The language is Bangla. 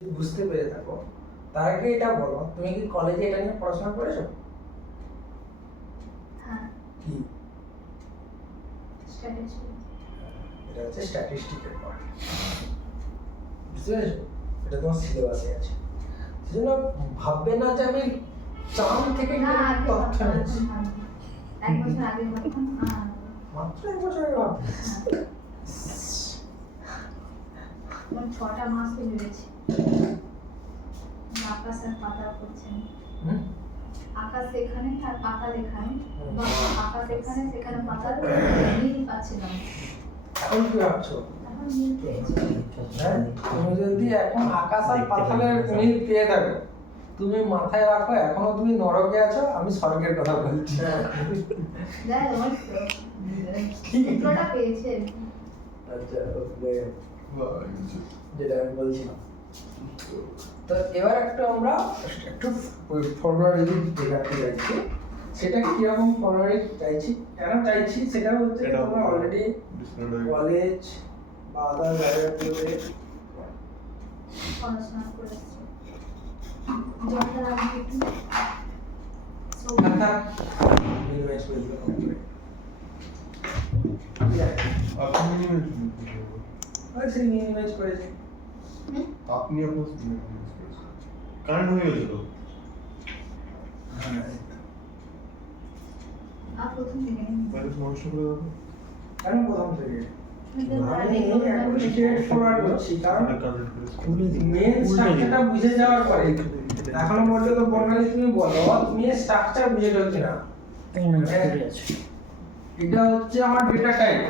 বুঝতে পেরে থাকো তার আগে এটা বলো, তুমি কি কলেজে এটা নিয়ে পড়াশোনা করেছো? হ্যাঁ, কি স্ট্র্যাটেজি। এটা হচ্ছে স্ট্যাটিস্টিকের পার্ট, বুঝতে পেরেছো? এটা তোমার সিলেবাসে আছে, সেজন্য ভাববে না যে আমি চাম থেকে না, আগে তথ্য ভাবতাম, নিচ্ছি। এখন ভাবি। এক বছর আগে ভাবতাম, মাত্র 1 বছর আগে ভাবতে আমার 6টা মাস হয়ে গেছে। আকাশ আর পাতা করছেন, আকাশ এখানে আর পাতা এখানে, বা আকাশ এখানে সেখানে পাতা মিল পাচ্ছিলাম। এখন কি ভাবছো? এখন মিল পেয়েছি। হ্যাঁ, তুমি যদি এখন আকাশ আর পাতালের মিল পেয়ে থাকো, তুমি মাথায় রাখো এখনো তুমি নরকে আছো, আমি স্বর্গের কথা বলছি। দেখ আমার সূত্রটা পেয়েছে। আচ্ছা, যেটা আমি বলছিলাম, তো এবার আমরা একটু ফরওয়ার্ড দেখাতে চাইছি। সেটা কিরকম ফরওয়ার্ড চাইছি, কেন চাইছি সেটা হচ্ছে তোমরা অলরেডি কলেজ বা আদার জায়গাগুলোতে পড়াশোনা করেছি। জলটা রাখবি একটু। থাকা মিনিমাইজ করে দিলে কম করে। আচ্ছা, মিনিমাইজ করেছি। আপনি আপনার কারেন্ট হয়ে গেছে তো আর প্রথম থেকে তাহলে সমস্যা করে দাও কেন প্রথম থেকে আমি এখন স্ট্রেট ফরওয়ার্ড করছি, কারণ মেন স্ট্রাকচারটা বুঝে যাওয়ার পরে এখনো পর্যন্ত বর্ণালী তুমি বলো, তুমি স্ট্রাকচার বুঝে যাচ্ছ না। এটা হচ্ছে আমার ডেটা টাইপ,